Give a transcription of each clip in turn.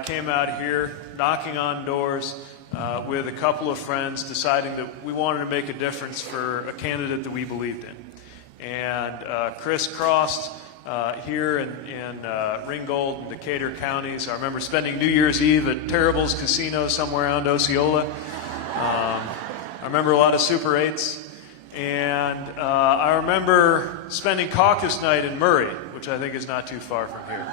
I came out here knocking on doors with a couple of friends, deciding that we wanted to make a difference for a candidate that we believed in. And crisscrossed here in Ringgold and Decatur counties. I remember spending New Year's Eve at Terrible's Casino somewhere around Osceola. I remember a lot of Super 8s. And I remember spending caucus night in Murray, which I think is not too far from here.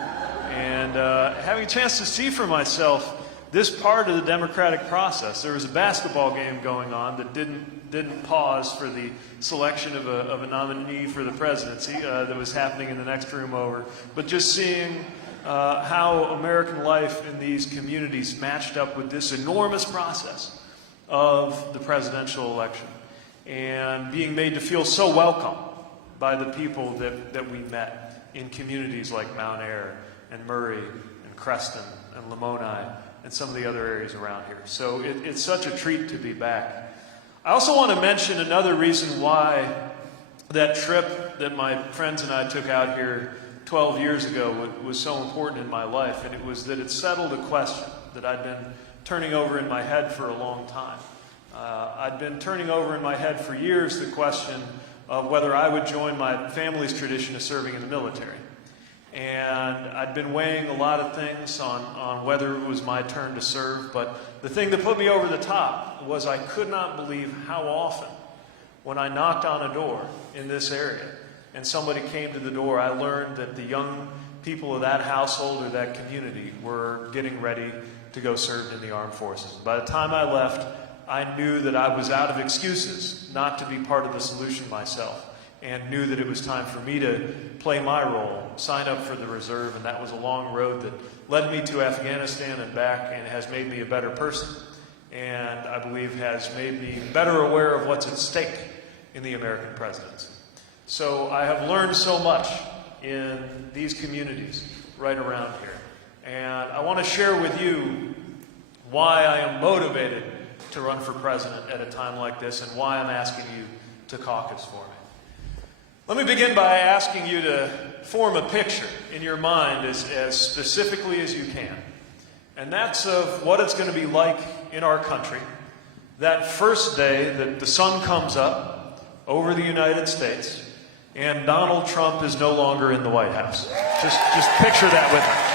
And having a chance to see for myself this part of the democratic process. There was a basketball game going on that didn't pause for the selection of a nominee for the presidency that was happening in the next room over. But just seeing how American life in these communities matched up with this enormous process of the presidential election, and being made to feel so welcome by the people that we met in communities like Mount Ayr and Murray and Creston and Lamoni and some of the other areas around here. So it's such a treat to be back. I also want to mention another reason why that trip that my friends and I took out here 12 years ago was so important in my life, and it was that it settled a question that I'd been turning over in my head for a long time. I'd been turning over in my head for years the question of whether I would join my family's tradition of serving in the military. And I'd been weighing a lot of things on whether it was my turn to serve, but the thing that put me over the top was I could not believe how often, when I knocked on a door in this area and somebody came to the door, I learned that the young people of that household or that community were getting ready to go serve in the armed forces. By the time I left, I knew that I was out of excuses not to be part of the solution myself, and knew that it was time for me to play my role, sign up for the reserve, and that was a long road that led me to Afghanistan and back, and has made me a better person, and I believe has made me better aware of what's at stake in the American presidency. So I have learned so much in these communities right around here, and I want to share with you why I am motivated to run for president at a time like this, and why I'm asking you to caucus for me. Let me begin by asking you to form a picture in your mind as specifically as you can. And that's of what it's going to be like in our country that first day that the sun comes up over the United States and Donald Trump is no longer in the White House. Just picture that with me.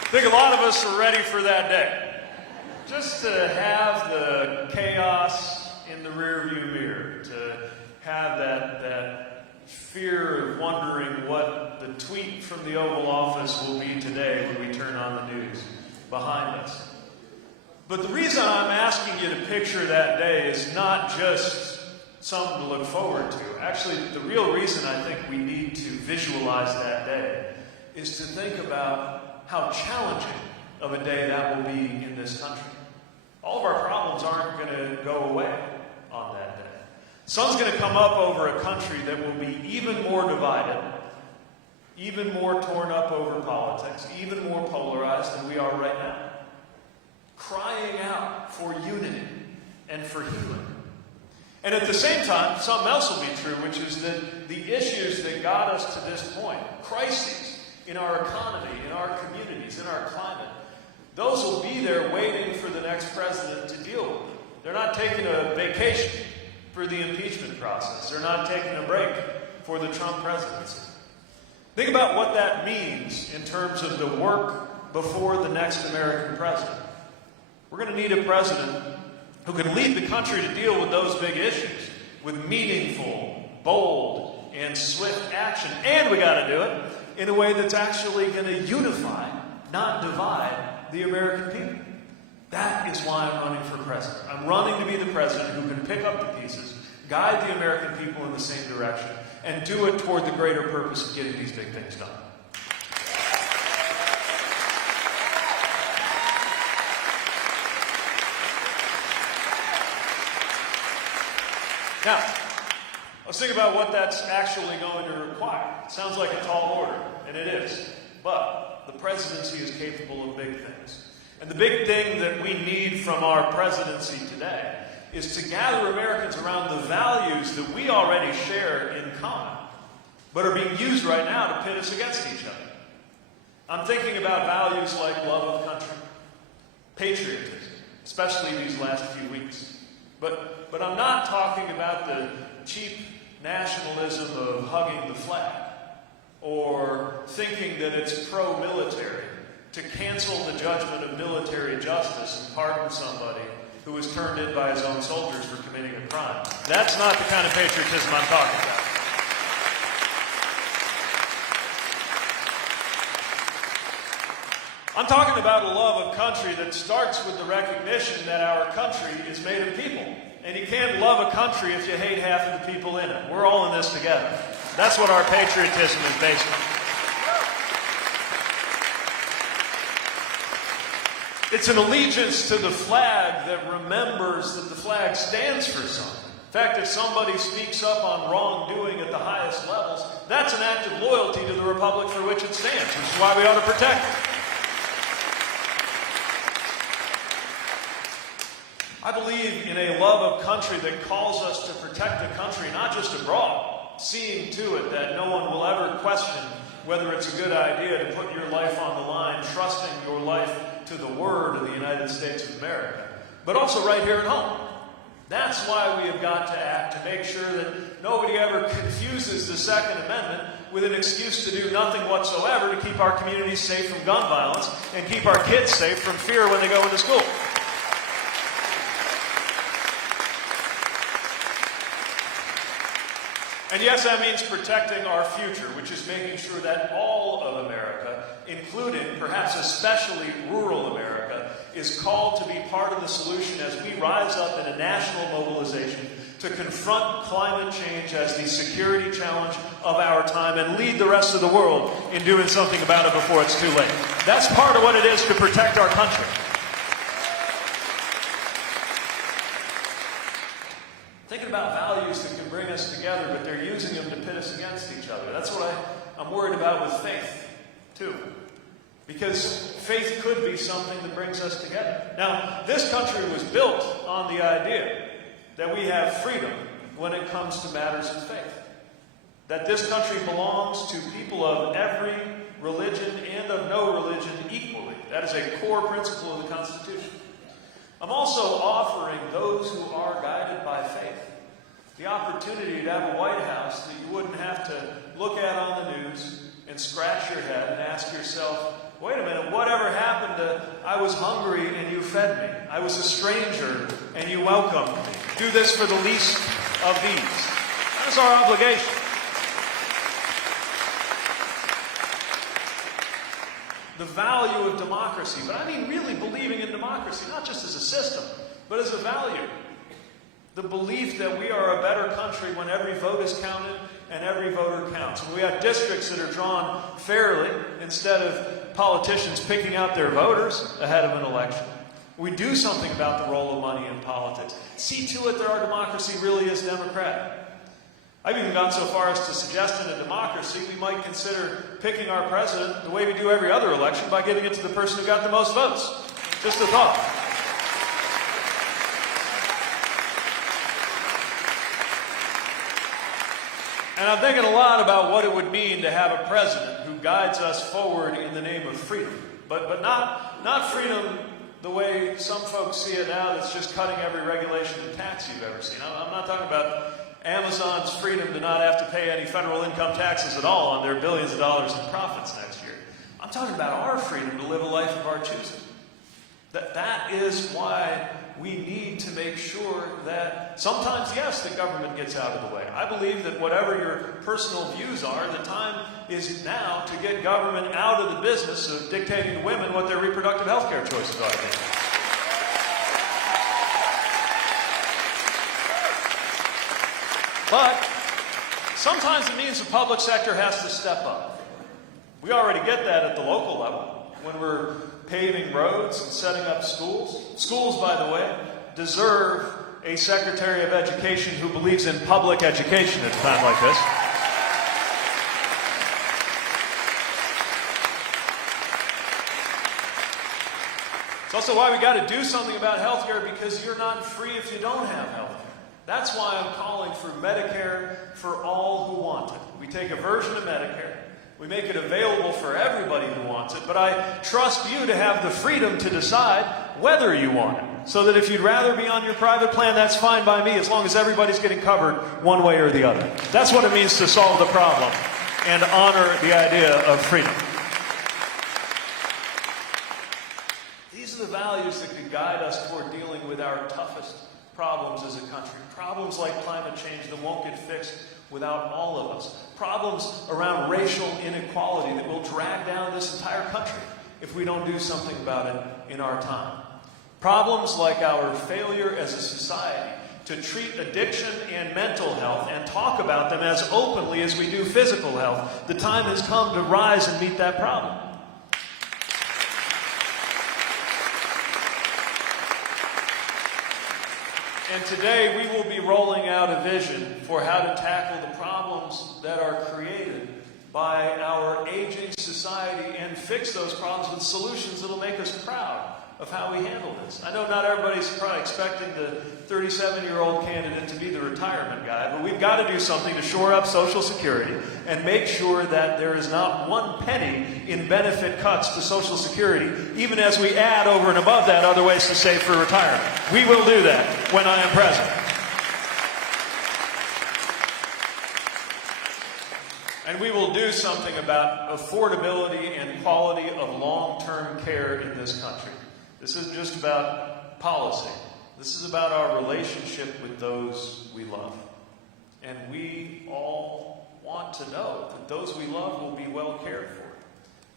I think a lot of us are ready for that day. Just to have the chaos in the rearview mirror, to have that fear of wondering what the tweet from the Oval Office will be today when we turn on the news behind us. But the reason I'm asking you to picture that day is not just something to look forward to. Actually, the real reason I think we need to visualize that day is to think about how challenging of a day that will be in this country. All of our problems aren't going to go away on that day. The sun's going to come up over a country that will be even more divided, even more torn up over politics, even more polarized than we are right now. Crying out for unity and for healing. And at the same time, something else will be true, which is that the issues that got us to this point, crises, in our economy, in our communities, in our climate, those will be there waiting for the next president to deal with them. They're not taking a vacation for the impeachment process. They're not taking a break for the Trump presidency. Think about what that means in terms of the work before the next American president. We're going to need a president who can lead the country to deal with those big issues with meaningful, bold, and swift action. And we got to do it in a way that's actually going to unify, not divide, the American people. That is why I'm running for president. I'm running to be the president who can pick up the pieces, guide the American people in the same direction, and do it toward the greater purpose of getting these big things done. Now, let's think about what that's actually going to require. It sounds like a tall order, and it is. But the presidency is capable of big things. And the big thing that we need from our presidency today is to gather Americans around the values that we already share in common, but are being used right now to pit us against each other. I'm thinking about values like love of country, patriotism, especially these last few weeks. But I'm not talking about the cheap nationalism of hugging the flag or thinking that it's pro-military to cancel the judgment of military justice and pardon somebody who was turned in by his own soldiers for committing a crime. That's not the kind of patriotism I'm talking about. I'm talking about a love of country that starts with the recognition that our country is made of people. And you can't love a country if you hate half of the people in it. We're all in this together. That's what our patriotism is based on. It's an allegiance to the flag that remembers that the flag stands for something. In fact, if somebody speaks up on wrongdoing at the highest levels, that's an act of loyalty to the republic for which it stands, which is why we ought to protect it. I believe in a love of country that calls us to protect the country, not just abroad, seeing to it that no one will ever question whether it's a good idea to put your life on the line, trusting your life to the word of the United States of America, but also right here at home. That's why we have got to act to make sure that nobody ever confuses the Second Amendment with an excuse to do nothing whatsoever to keep our communities safe from gun violence and keep our kids safe from fear when they go into school. And yes, that means protecting our future, which is making sure that all of America, including, perhaps especially rural America, is called to be part of the solution as we rise up in a national mobilization to confront climate change as the security challenge of our time and lead the rest of the world in doing something about it before it's too late. That's part of what it is to protect our country. Thinking about values that can bring us together, but they're using them to pit us against each other. That's what I'm worried about with faith, too. Because faith could be something that brings us together. Now, this country was built on the idea that we have freedom when it comes to matters of faith. That this country belongs to people of every religion and of no religion equally. That is a core principle of the Constitution. I'm also offering those who are guided by faith the opportunity to have a White House that you wouldn't have to look at on the news and scratch your head and ask yourself, wait a minute, whatever happened to I was hungry and you fed me? I was a stranger and you welcomed me. Do this for the least of these. That's our obligation. The value of democracy, but I mean really believing in democracy, not just as a system, but as a value. The belief that we are a better country when every vote is counted and every voter counts. When we have districts that are drawn fairly instead of politicians picking out their voters ahead of an election. We do something about the role of money in politics. See to it that our democracy really is democratic. I've even gone so far as to suggest in a democracy we might consider picking our president the way we do every other election by giving it to the person who got the most votes. Just a thought. And I'm thinking a lot about what it would mean to have a president who guides us forward in the name of freedom. But not freedom the way some folks see it now, that's just cutting every regulation and tax you've ever seen. I'm not talking about Amazon's freedom to not have to pay any federal income taxes at all on their billions of dollars in profits next year. I'm talking about our freedom to live a life of our choosing. That is why we need to make sure that sometimes, yes, the government gets out of the way. I believe that whatever your personal views are, the time is now to get government out of the business of dictating to women what their reproductive health care choices ought to be. But sometimes it means the public sector has to step up. We already get that at the local level when we're paving roads and setting up schools. Schools, by the way, deserve a Secretary of Education who believes in public education at a time like this. It's also why we got to do something about health care, because you're not free if you don't have health care. That's why I'm calling for Medicare for all who want it. We take a version of Medicare. We make it available for everybody who wants it, but I trust you to have the freedom to decide whether you want it. So that if you'd rather be on your private plan, that's fine by me, as long as everybody's getting covered one way or the other. That's what it means to solve the problem and honor the idea of freedom. These are the values that could guide us toward dealing with our toughest problems as a country. Problems like climate change that won't get fixed without all of us. Problems around racial inequality that will drag down this entire country if we don't do something about it in our time. Problems like our failure as a society to treat addiction and mental health and talk about them as openly as we do physical health. The time has come to rise and meet that problem. And today we will be rolling out a vision for how to tackle the problems that are created by our aging society and fix those problems with solutions that will make us proud of how we handle this. I know not everybody's probably expecting the 37-year-old candidate to be the retirement guy, but we've got to do something to shore up Social Security and make sure that there is not one penny in benefit cuts to Social Security, even as we add over and above that other ways to save for retirement. We will do that when I am president. And we will do something about affordability and quality of long-term care in this country. This isn't just about policy. This is about our relationship with those we love. And we all want to know that those we love will be well cared for.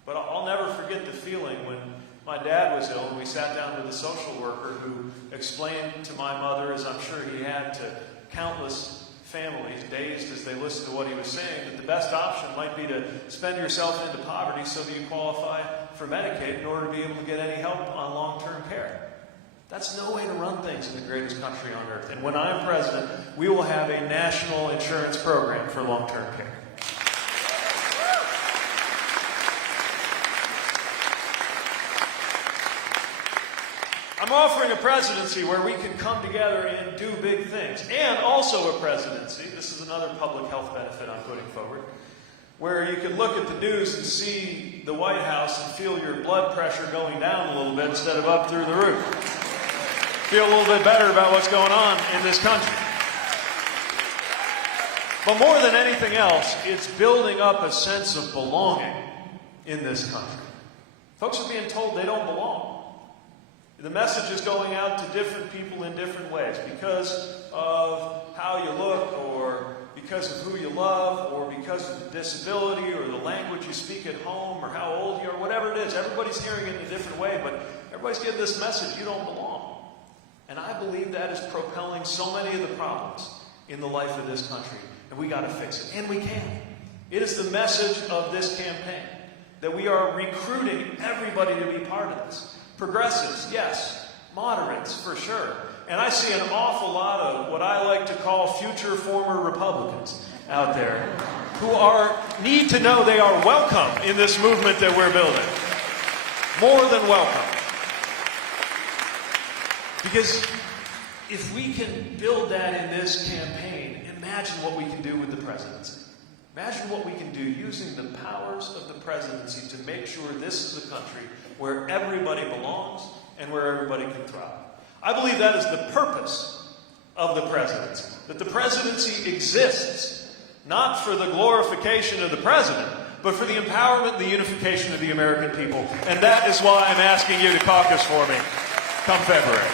But I'll never forget the feeling when my dad was ill and we sat down with a social worker who explained to my mother, as I'm sure he had to countless families, dazed as they listened to what he was saying, that the best option might be to spend yourself into poverty so that you qualify for Medicaid in order to be able to get any help on long-term care. That's no way to run things in the greatest country on earth. And when I'm president, we will have a national insurance program for long-term care. I'm offering a presidency where we can come together and do big things. And also a presidency, this is another public health benefit I'm putting forward, where you can look at the news and see the White House and feel your blood pressure going down a little bit instead of up through the roof. Feel a little bit better about what's going on in this country. But more than anything else, it's building up a sense of belonging in this country. Folks are being told they don't belong. The message is going out to different people in different ways because of how you look, or because of who you love, or because of the disability, or the language you speak at home, or how old you are, whatever it is. Everybody's hearing it in a different way, but everybody's getting this message: you don't belong. And I believe that is propelling so many of the problems in the life of this country, and we got to fix it, and we can. It is the message of this campaign that we are recruiting everybody to be part of this. Progressives, yes. Moderates, for sure. And I see an awful lot of what I like to call future former Republicans out there who need to know they are welcome in this movement that we're building. More than welcome. Because if we can build that in this campaign, imagine what we can do with the presidency. Imagine what we can do using the powers of the presidency to make sure this is a country where everybody belongs and where everybody can thrive. I believe that is the purpose of the presidency. That the presidency exists not for the glorification of the president, but for the empowerment and the unification of the American people. And that is why I'm asking you to caucus for me come February.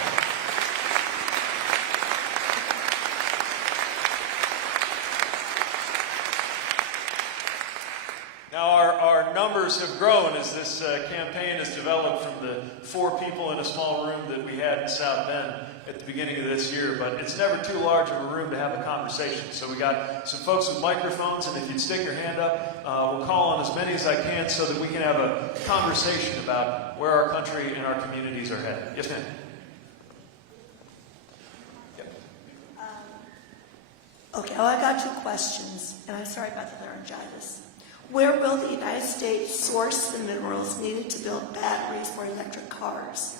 Now, our numbers have grown as this campaign has developed from the 4 people in a small room that we had in South Bend at the beginning of this year, but it's never too large of a room to have a conversation. So we got some folks with microphones, and if you'd stick your hand up, we'll call on as many as I can so that we can have a conversation about where our country and our communities are headed. Yes, ma'am. Yep. Okay, well, I got 2 questions, and I'm sorry about the laryngitis. Where will the United States source the minerals needed to build batteries for electric cars?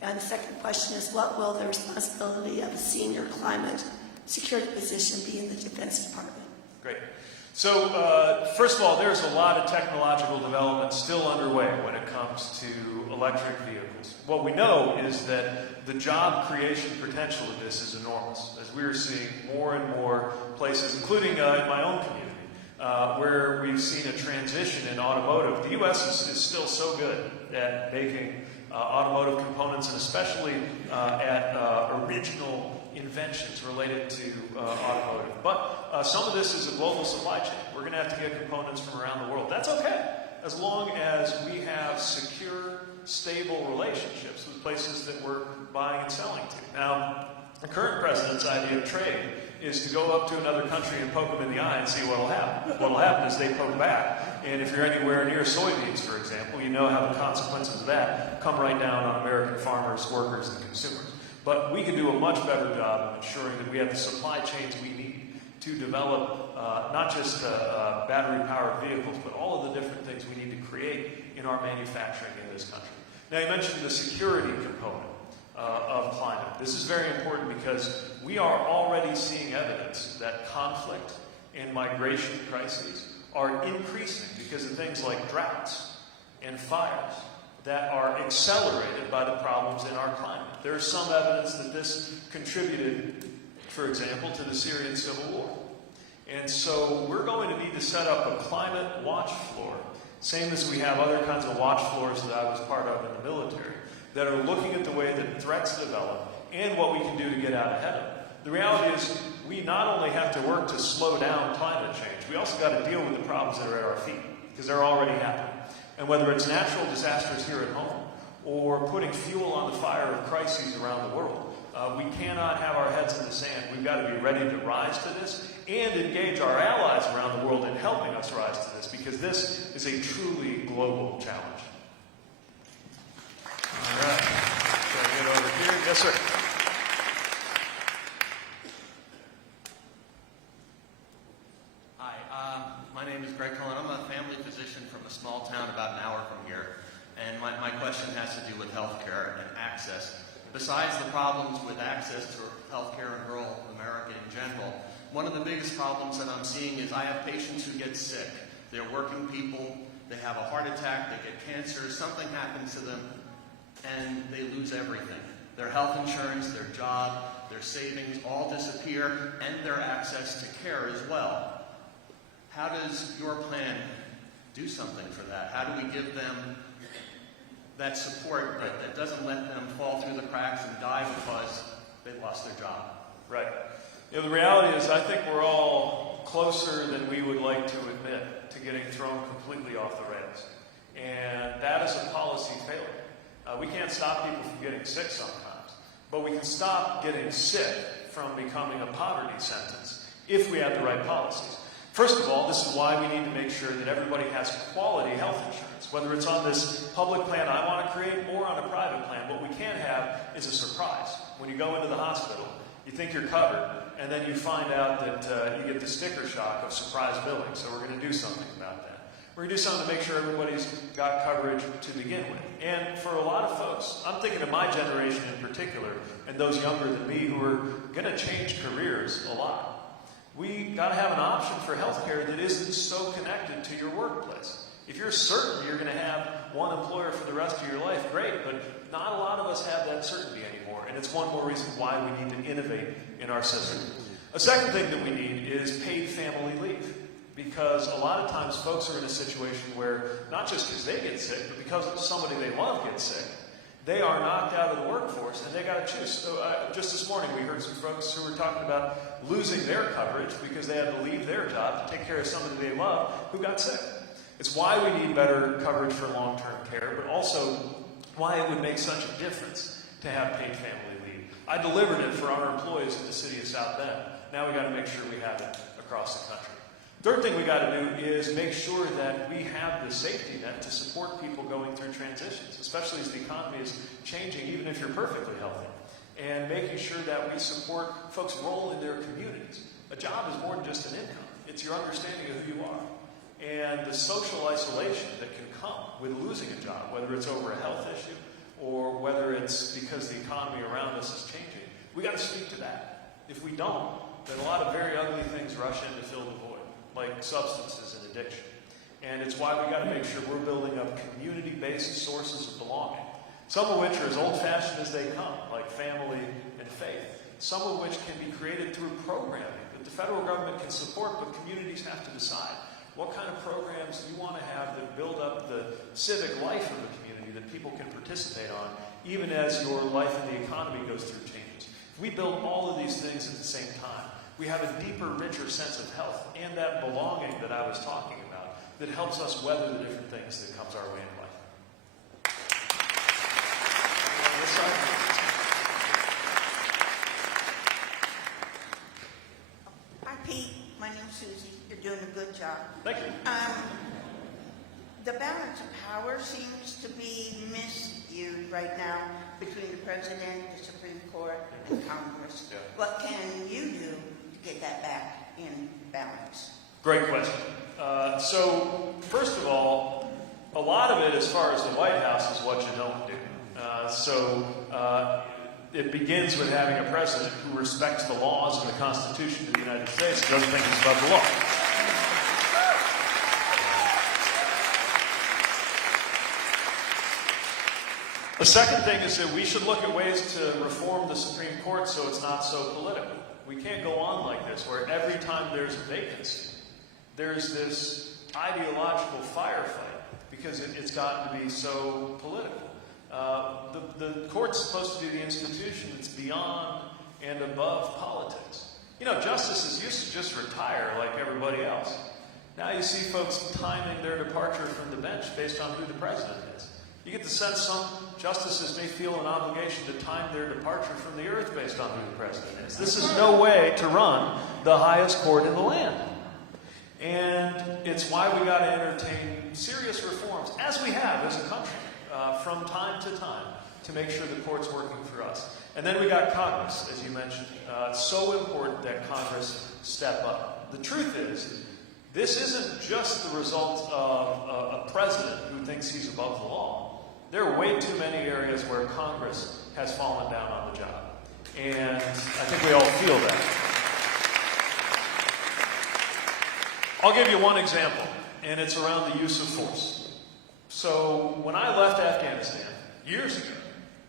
And the second question is, what will the responsibility of a senior climate security position be in the Defense Department? Great. So, first of all, there's a lot of technological development still underway when it comes to electric vehicles. What we know is that the job creation potential of this is enormous, as we are seeing more and more places, including in my own community, where we've seen a transition in automotive. The U.S. is still so good at making automotive components, and especially at original inventions related to automotive. But some of this is a global supply chain. We're going to have to get components from around the world. That's okay, as long as we have secure, stable relationships with places that we're buying and selling to. Now, the current president's idea of trade is to go up to another country and poke them in the eye and see what will happen. What will happen is they poke back. And if you're anywhere near soybeans, for example, you know how the consequences of that come right down on American farmers, workers, and consumers. But we can do a much better job of ensuring that we have the supply chains we need to develop not just battery-powered vehicles, but all of the different things we need to create in our manufacturing in this country. Now, you mentioned the security component of climate. This is very important because we are already seeing evidence that conflict and migration crises are increasing because of things like droughts and fires that are accelerated by the problems in our climate. There's some evidence that this contributed, for example, to the Syrian civil war. And so we're going to need to set up a climate watch floor, same as we have other kinds of watch floors that I was part of in the military, that are looking at the way that threats develop and what we can do to get out ahead of them. The reality is we not only have to work to slow down climate change, we also got to deal with the problems that are at our feet, because they're already happening. And whether it's natural disasters here at home or putting fuel on the fire of crises around the world, we cannot have our heads in the sand. We've got to be ready to rise to this and engage our allies around the world in helping us rise to this, because this is a truly global challenge. All right. Shall I get over here? Yes, sir. My name is Greg Cullen. I'm a family physician from a small town about an hour from here. And my question has to do with healthcare and access. Besides the problems with access to healthcare in rural America in general, one of the biggest problems that I'm seeing is I have patients who get sick. They're working people, they have a heart attack, they get cancer, something happens to them, and they lose everything. Their health insurance, their job, their savings all disappear, and their access to care as well. How does your plan do something for that? How do we give them that support that doesn't let them fall through the cracks and die because they lost their job? Right. You know, the reality is I think we're all closer than we would like to admit to getting thrown completely off the rails. And that is a policy failure. We can't stop people from getting sick sometimes, but we can stop getting sick from becoming a poverty sentence if we have the right policies. First of all, this is why we need to make sure that everybody has quality health insurance, whether it's on this public plan I want to create or on a private plan. What we can't have is a surprise. When you go into the hospital, you think you're covered, and then you find out that you get the sticker shock of surprise billing. So we're going to do something about that. We're going to do something to make sure everybody's got coverage to begin with. And for a lot of folks, I'm thinking of my generation in particular, and those younger than me who are going to change careers a lot. We got to have an option for healthcare that isn't so connected to your workplace. If you're certain you're going to have one employer for the rest of your life, great, but not a lot of us have that certainty anymore, and it's one more reason why we need to innovate in our system. A second thing that we need is paid family leave, because a lot of times folks are in a situation where, not just because they get sick, but because somebody they love gets sick, they are knocked out of the workforce, and they got to choose. So just this morning, we heard some folks who were talking about losing their coverage because they had to leave their job to take care of somebody they love who got sick. It's why we need better coverage for long-term care, but also why it would make such a difference to have paid family leave. I delivered it for our employees in the city of South Bend. Now we got to make sure we have it across the country. Third thing we got to do is make sure that we have the safety net to support people going through transitions, especially as the economy is changing, even if you're perfectly healthy, and making sure that we support folks' role in their communities. A job is more than just an income. It's your understanding of who you are. And the social isolation that can come with losing a job, whether it's over a health issue or whether it's because the economy around us is changing, we got to speak to that. If we don't, then a lot of very ugly things rush in to fill the void. like substances and addiction. And it's why we got to make sure we're building up community-based sources of belonging, some of which are as old-fashioned as they come, like family and faith, some of which can be created through programming that the federal government can support, but communities have to decide what kind of programs you want to have that build up the civic life of the community that people can participate on, even as your life and the economy goes through changes. If we build all of these things at the same time, we have a deeper, richer sense of health and that belonging that I was talking about that helps us weather the different things that comes our way in life. This side. Hi, Pete. My name's Susie. You're doing a good job. Thank you. The balance of power seems to be misused right now between the President, the Supreme Court, and Congress. Yeah. What can you do to get that back in balance? Great question. So, first of all, a lot of it, as far as the White House, is what you don't do. It begins with having a president who respects the laws and the Constitution of the United States and doesn't think it's above the law. The second thing is that we should look at ways to reform the Supreme Court so it's not so political. We can't go on like this, where every time there's a vacancy, there's this ideological firefight because it's gotten to be so political. The court's supposed to be the institution that's beyond and above politics. You know, justices used to just retire like everybody else. Now you see folks timing their departure from the bench based on who the president is. You get the sense some justices may feel an obligation to time their departure from the earth based on who the president is. This is no way to run the highest court in the land. And it's why we got to entertain serious reforms, as we have as a country, from time to time, to make sure the court's working for us. And then we got Congress, as you mentioned. It's so important that Congress step up. The truth is, this isn't just the result of a president who thinks he's above the law. There are way too many areas where Congress has fallen down on the job. And I think we all feel that. I'll give you one example, and it's around the use of force. So when I left Afghanistan years ago,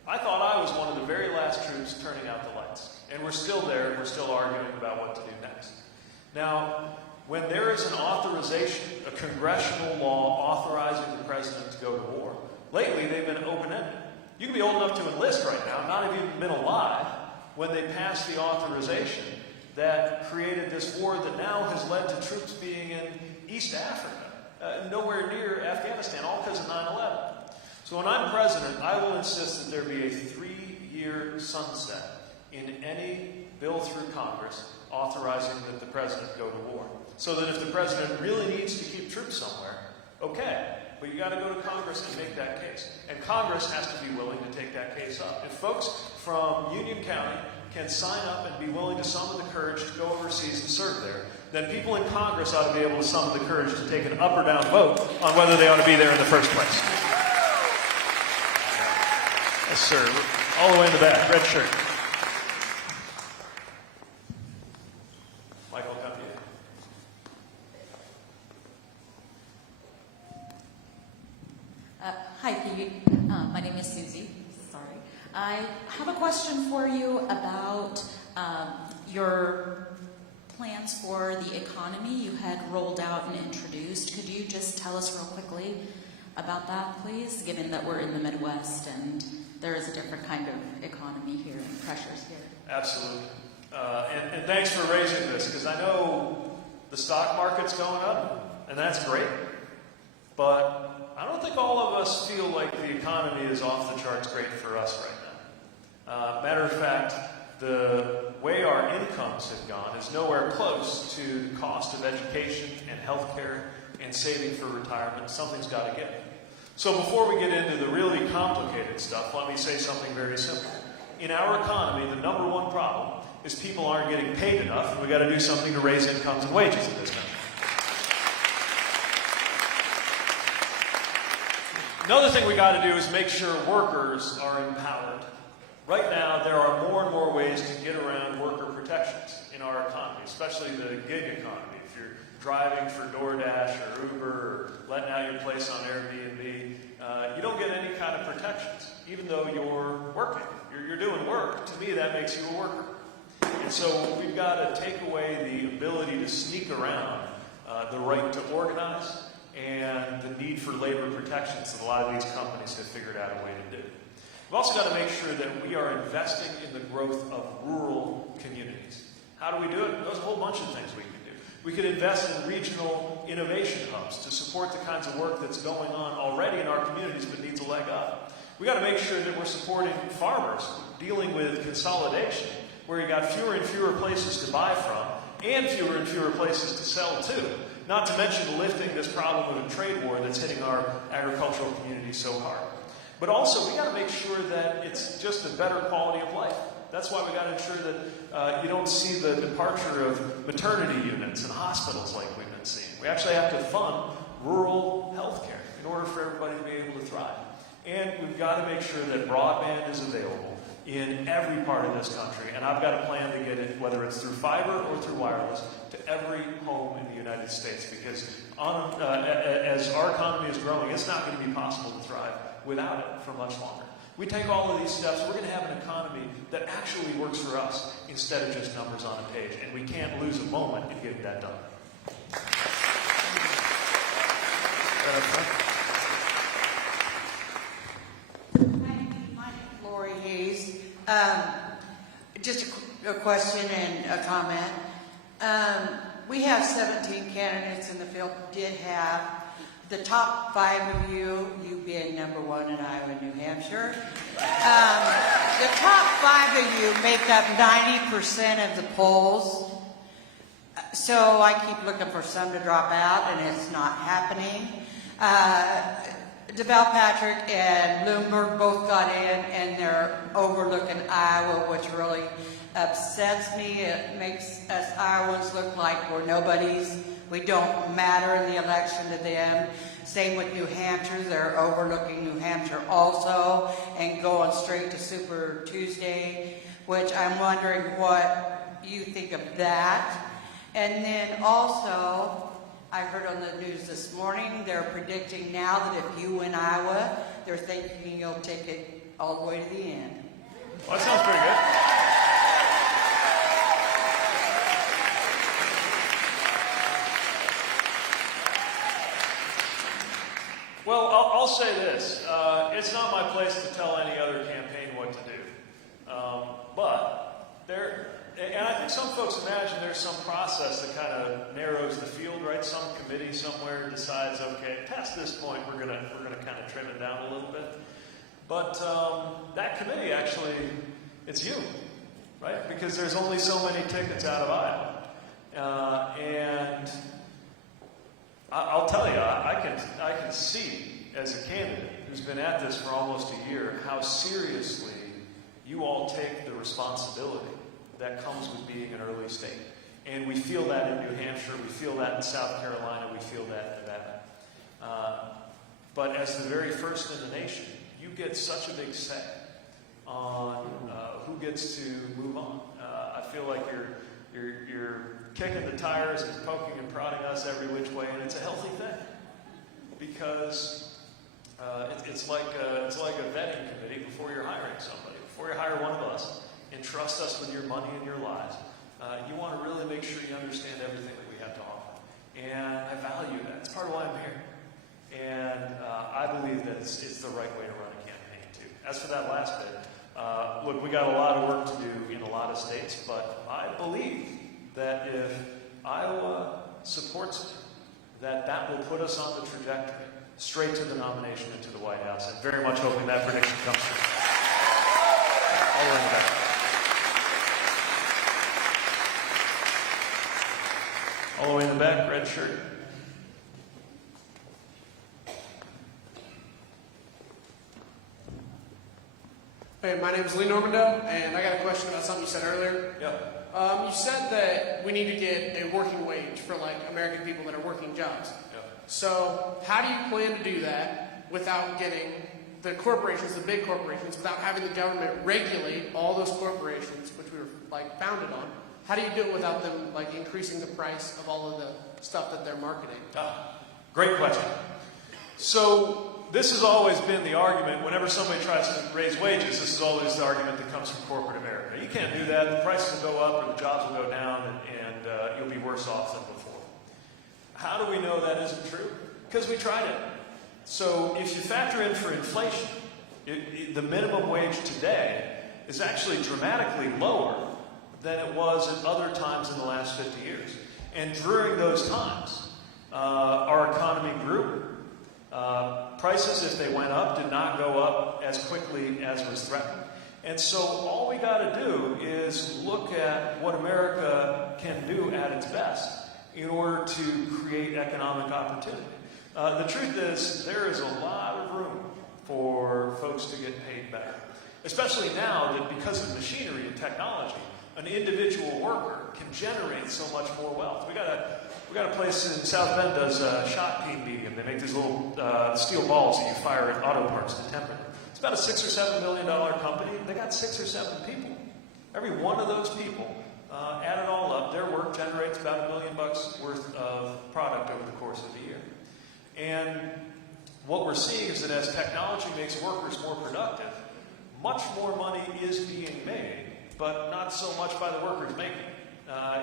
I thought I was one of the very last troops turning out the lights. And we're still there, and we're still arguing about what to do next. Now, when there is an authorization, a congressional law authorizing the president to go to war, lately they've been open-ended. You can be old enough to enlist right now, not have even been alive, when they passed the authorization that created this war that now has led to troops being in East Africa, nowhere near Afghanistan, all because of 9/11. So when I'm president, I will insist that there be a 3-year sunset in any bill through Congress authorizing that the president go to war. So that if the president really needs to keep troops somewhere, okay, but you got to go to Congress and make that case. And Congress has to be willing to take that case up. If folks from Union County can sign up and be willing to summon the courage to go overseas and serve there, then people in Congress ought to be able to summon the courage to take an up or down vote on whether they ought to be there in the first place. Yes, sir. All the way in the back, red shirt. Michael, come to you. Hi, Pete. My name is Susie. Sorry. I have a question for you about your plans for the economy you had rolled out and introduced. Could you just tell us real quickly about that, please, given that we're in the Midwest and there is a different kind of economy here and pressures here? Absolutely. And thanks for raising this, because I know the stock market's going up, and that's great. But I don't think all of us feel like the economy is off the charts great for us right now. Matter of fact, the way our incomes have gone is nowhere close to the cost of education and healthcare and saving for retirement. Something's got to give. So before we get into the really complicated stuff, let me say something very simple. In our economy, the number one problem is people aren't getting paid enough, and we've got to do something to raise incomes and wages in this country. Another thing we got to do is make sure workers are empowered. Right now, there are more and more ways to get around worker protections in our economy, especially the gig economy. If you're driving for DoorDash or Uber or letting out your place on Airbnb, you don't get any kind of protections, even though you're working. You're doing work. To me, that makes you a worker. And so we've got to take away the ability to sneak around the right to organize and the need for labor protections that a lot of these companies have figured out a way to do. We've also got to make sure that we are investing in the growth of rural communities. How do we do it? There's a whole bunch of things we can do. We could invest in regional innovation hubs to support the kinds of work that's going on already in our communities but needs a leg up. We've got to make sure that we're supporting farmers dealing with consolidation, where you got fewer and fewer places to buy from and fewer places to sell to. Not to mention lifting this problem of a trade war that's hitting our agricultural community so hard. But also, we got to make sure that it's just a better quality of life. That's why we got to ensure that you don't see the departure of maternity units and hospitals like we've been seeing. We actually have to fund rural health care in order for everybody to be able to thrive. And we've got to make sure that broadband is available in every part of this country. And I've got a plan to get it, whether it's through fiber or through wireless, to every home in the United States. Because as our economy is growing, it's not going to be possible to thrive without it for much longer. We take all of these steps, we're going to have an economy that actually works for us instead of just numbers on a page. And we can't lose a moment in getting that done. Just a question and a comment. We have 17 candidates in the field. Did have the top 5 of you being number 1 in Iowa and New Hampshire. The top 5 of you make up 90% of the polls. So I keep looking for some to drop out, and it's not happening. DeVal Patrick and Bloomberg both got in, and they're overlooking Iowa, which really upsets me. It makes us Iowans look like we're nobodies. We don't matter in the election to them. Same with New Hampshire. They're overlooking New Hampshire also and going straight to Super Tuesday, which I'm wondering what you think of that. And then also, I heard on the news this morning, they're predicting now that if you win Iowa, they're thinking you'll take it all the way to the end. Well, that sounds pretty good. Well, I'll say this. It's not my place to tell any other campaign what to do. But there... And I think some folks imagine there's some process that kind of narrows the field, right? Some committee somewhere decides, okay, past this point, we're gonna kind of trim it down a little bit. But that committee actually, it's you, right? Because there's only so many tickets out of Iowa, and I'll tell you, I can see as a candidate who's been at this for almost a year how seriously you all take the responsibility that comes with being an early state. And we feel that in New Hampshire, we feel that in South Carolina, we feel that in Nevada. But as the very first in the nation, you get such a big say on who gets to move on. I feel like you're kicking the tires and poking and prodding us every which way, and it's a healthy thing. Because it's like a vetting committee before you're hiring somebody. Before you hire one of us, and trust us with your money and your lives. You want to really make sure you understand everything that we have to offer. And I value that. It's part of why I'm here. And I believe that it's the right way to run a campaign, too. As for that last bit, look, we got a lot of work to do in a lot of states, but I believe that if Iowa supports it, that will put us on the trajectory straight to the nomination and to the White House. And very much hoping that prediction comes true. All the way in the back. All the way in the back, red shirt. Hey, my name is Lee Normando, and I got a question about something you said earlier. Yep. You said that we need to get a working wage for like American people that are working jobs. Yep. So how do you plan to do that without getting the corporations, the big corporations, without having the government regulate all those corporations, which we were like founded on, How do you do it without them like increasing the price of all of the stuff that they're marketing? Great question. So this has always been the argument whenever somebody tries to raise wages. This is always the argument that comes from corporate America. You can't do that. The prices will go up or the jobs will go down, and you'll be worse off than before. How do we know that isn't true? Because we tried it. So if you factor in for inflation, the minimum wage today is actually dramatically lower than it was at other times in the last 50 years. And during those times, our economy grew. Prices, if they went up, did not go up as quickly as was threatened. And so all we got to do is look at what America can do at its best in order to create economic opportunity. The truth is, there is a lot of room for folks to get paid better, especially now that because of machinery and technology, an individual worker can generate so much more wealth. We got a place in South Bend does shot peen medium. They make these little steel balls that you fire at auto parts to temper. It's about a $6 or $7 million company. They got 6 or 7 people. Every one of those people, add it all up, their work generates about $1 million worth of product over the course of the year. And what we're seeing is that as technology makes workers more productive, much more money is being made, but not so much by the workers making it.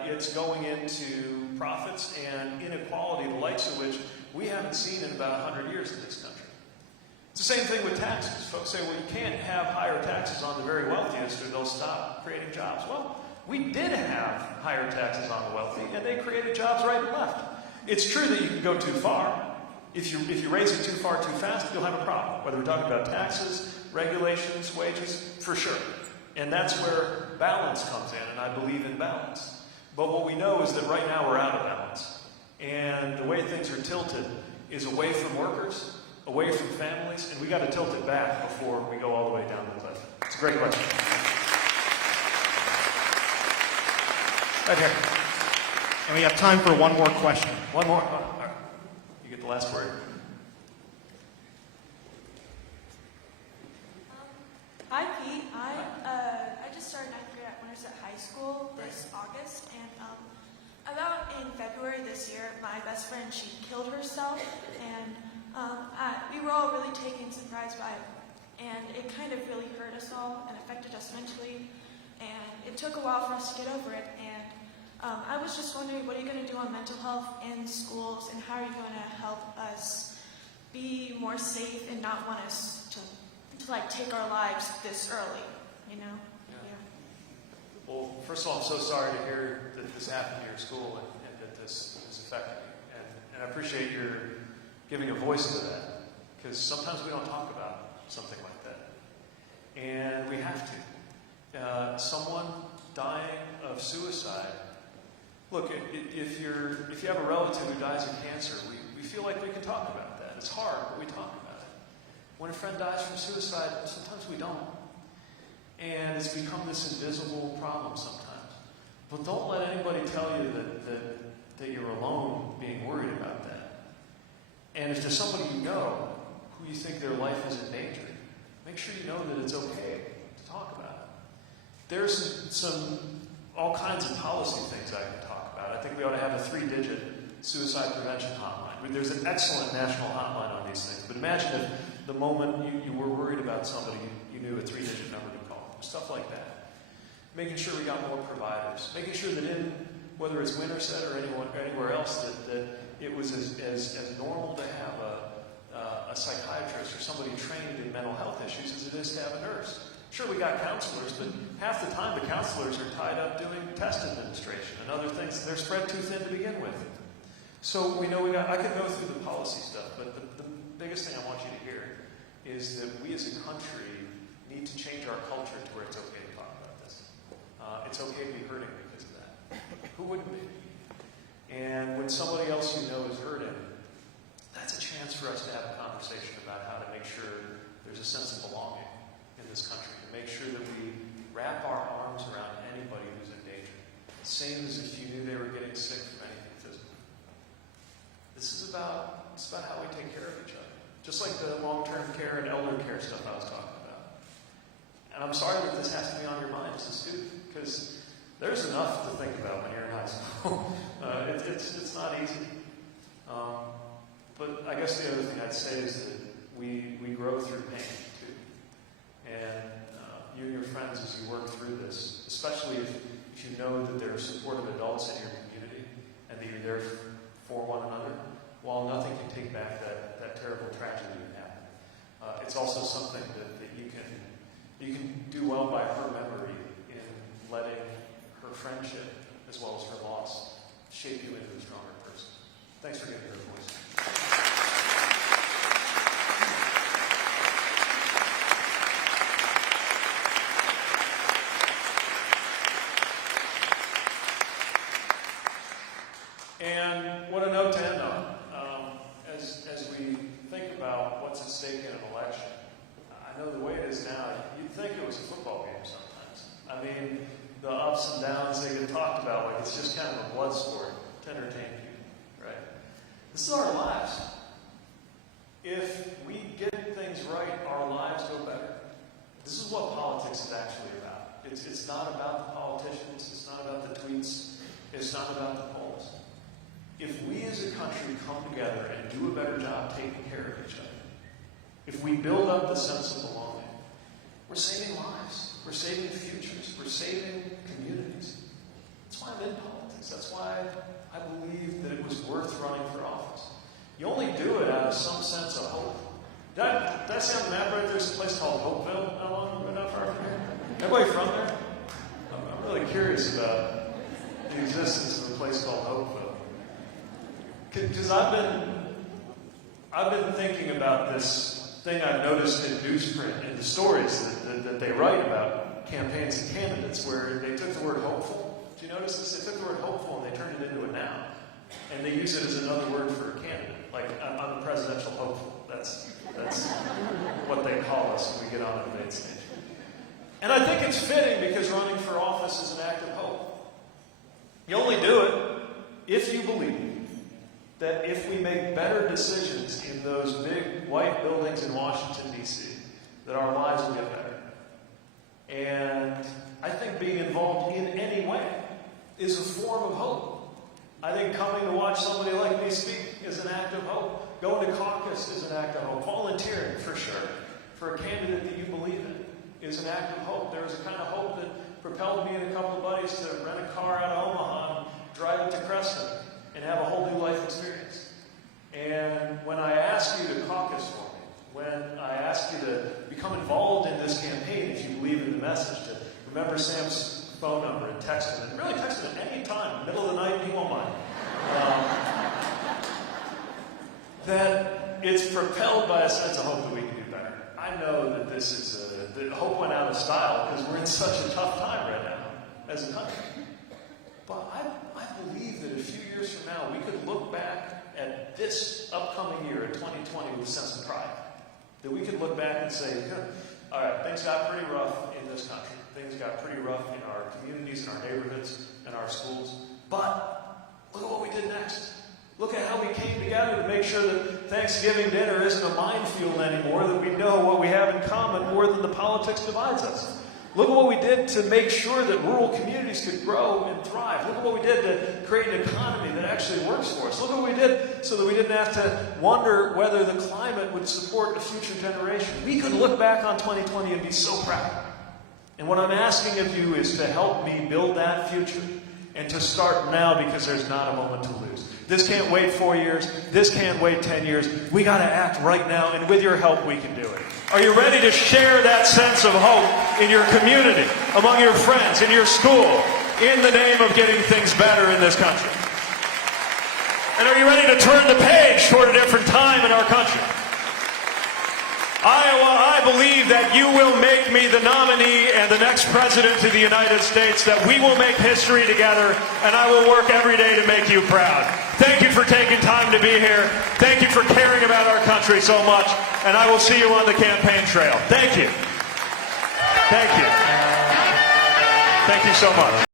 It's going into profits and inequality, the likes of which we haven't seen in about 100 years in this country. It's the same thing with taxes. Folks say, well, you can't have higher taxes on the very wealthiest or they'll stop creating jobs. Well, we did have higher taxes on the wealthy, and they created jobs right and left. It's true that you can go too far. If you raise it too far too fast, you'll have a problem. Whether we're talking about taxes, regulations, wages, for sure. And that's where balance comes in, and I believe in balance. But what we know is that right now we're out of balance. And the way things are tilted is away from workers, away from families, and we got to tilt it back before we go all the way down the cliff. It's a great question. Right here. And we have time for one more question. One more. Oh, all right. You get the last word. Hi, Pete. I just started 9th grade at Winterset High School this August, and about in February this year, my best friend, she killed herself, and we were all really taken surprise by it, and it kind of really hurt us all and affected us mentally, and it took a while for us to get over it, and I was just wondering, what are you going to do on mental health in schools, and how are you going to help us be more safe and not want us to like take our lives this early, you know? Yeah. Well, first of all, I'm so sorry to hear that this happened to your school and that this is affecting you. And I appreciate your giving a voice to that, because sometimes we don't talk about something like that. And we have to. Someone dying of suicide, look, if you have a relative who dies of cancer, we feel like we can talk about that. It's hard, but we talk about it. When a friend dies from suicide, sometimes we don't. And it's become this invisible problem sometimes. But don't let anybody tell you that you're alone being worried about that. And if there's somebody you know who you think their life is in danger, make sure you know that it's okay to talk about it. There's all kinds of policy things I can talk about. I think we ought to have a 3-digit suicide prevention hotline. There's an excellent national hotline on these things. But imagine if the moment you were worried about somebody, you knew a 3-digit number to call. Stuff like that. Making sure we got more providers. Making sure that whether it's Winterset or anywhere else, that it was as normal to have a psychiatrist or somebody trained in mental health issues as it is to have a nurse. Sure, we got counselors, but half the time the counselors are tied up doing test administration and other things. They're spread too thin to begin with. So we know I could go through the policy stuff, but the biggest thing I want you to hear is that we as a country need to change our culture to where it's okay to talk about this. It's okay to be hurting because of that. Who wouldn't be? And when somebody else you know is hurting, that's a chance for us to have a conversation about how to make sure there's a sense of belonging in this country, to make sure that we wrap our arms around anybody who's in danger. Same as if you knew they were getting sick from anything physical. This is about how we take care of each other. Just like the long-term care and elder care stuff I was talking about. And I'm sorry that this has to be on your mind as a student, because there's enough to think about when you're in high school. It's not easy. But I guess the other thing I'd say is that we grow through pain, too. And you and your friends, as you work through this, especially if you know that there are supportive adults in your community and that you're there for one another, while nothing can take back that terrible tragedy that happened. It's also something that you can do well by her memory in letting her friendship, as well as her loss, shape you into a stronger person. Thanks for giving her a voice. And what a note to end on. As we think about what's at stake in an election, I know the way it is now, you'd think it was a football game sometimes. I mean, the ups and downs they get talked about like it's just kind of a blood sport to entertain people, right? This is our lives. If we get things right, our lives go better. This is what politics is actually about. It's not about the politicians. It's not about the tweets. It's not about the polls. If we as a country come together and do a better job taking care of each other, if we build up the sense of belonging, we're saving lives. We're saving futures. We're saving communities. That's why I'm in politics. That's why I believe that it was worth running for office. You only do it out of some sense of hope. That sound mad right? There's a place called Hopeville. How long? Not far from here. Everybody from there? I'm really curious about the existence of a place called Hopeville. Because I've been thinking about this thing I've noticed in newsprint, in the stories that they write about campaigns and candidates, where they took the word hopeful. Do you notice this? They took the word hopeful and they turned it into a noun. And they use it as another word for a candidate. Like, I'm a presidential hopeful. That's what they call us when we get on the debate stage. And I think it's fitting because running for office is an act of hope. You only do it if you believe that if we make better decisions in those big white buildings in Washington, D.C., that our lives will get better. And I think being involved in any way is a form of hope. I think coming to watch somebody like me speak is an act of hope. Going to caucus is an act of hope. Volunteering, for sure, for a candidate that you believe in is an act of hope. There was a kind of hope that propelled me and a couple of buddies to rent a car out of Omaha and drive it to Creston and have a whole new life experience. And when I ask you to caucus for me, when I ask you to become involved in this campaign, if you believe in the message, to remember Sam's phone number and text him, and really text him at any time, middle of the night, he won't mind. That it's propelled by a sense of hope that we can do better. I know that this is that hope went out of style because we're in such a tough time right now as a country. But I believe that a few years from now, we could look back at this upcoming year, at 2020, with a sense of pride. That we could look back and say, all right, things got pretty rough in this country. Things got pretty rough in our communities, in our neighborhoods, in our schools. But look at what we did next. Look at how we came together to make sure that Thanksgiving dinner isn't a minefield anymore, that we know what we have in common more than the politics divides us. Look at what we did to make sure that rural communities could grow and thrive. Look at what we did to create an economy that actually works for us. Look at what we did so that we didn't have to wonder whether the climate would support a future generation. We could look back on 2020 and be so proud. And what I'm asking of you is to help me build that future and to start now, because there's not a moment to lose. This can't wait 4 years. This can't wait 10 years. We got to act right now, and with your help, we can do it. Are you ready to share that sense of hope in your community, among your friends, in your school, in the name of getting things better in this country? And are you ready to turn the page toward a different time in our country? Iowa, I believe that you will make me the nominee and the next president of the United States, that we will make history together, and I will work every day to make you proud. Thank you for taking time to be here. Thank you for caring about our country so much, and I will see you on the campaign trail. Thank you. Thank you. Thank you so much.